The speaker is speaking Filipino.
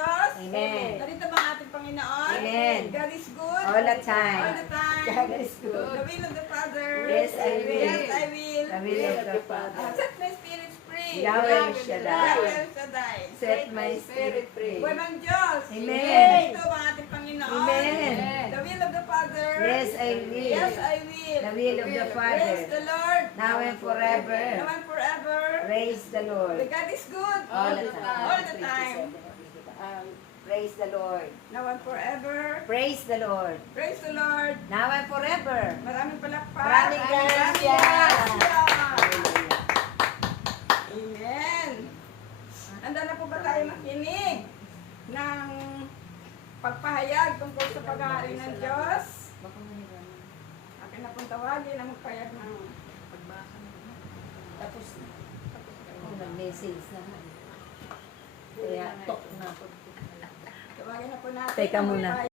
Diyos. Amen. Narito ba ang ating Panginoon? Amen. God is good. All the time. All the time. God is good. The will of the Father. Yes, I will. Yes, I will. The will of the Father. Set my spirit free. Yahweh Shaddai. Yahweh Shaddai. Set my spirit free. Buwan ng Diyos. Amen. Ito ba ang ating Panginoon? Amen. The will of the Father. Yes, I will. Yes, I will. The will of the Father. Praise the Lord. Now and forever. Now and forever. Praise the Lord. The God is good. All the time. All the time. Praise the Lord. Now and forever. Praise the Lord. Praise the Lord. Now and forever. Maraming palakpak. Maraming gracias. gracias. Amen. Handa na po ba tayo makinig ng pagpahayag tungkol sa pag-aari ng Diyos? Akin na pong tawagin na magpahayag ng pagbasa. Tapos na. Nag-message na. Kaya, talk na. Tawagin na po natin. Teka muna.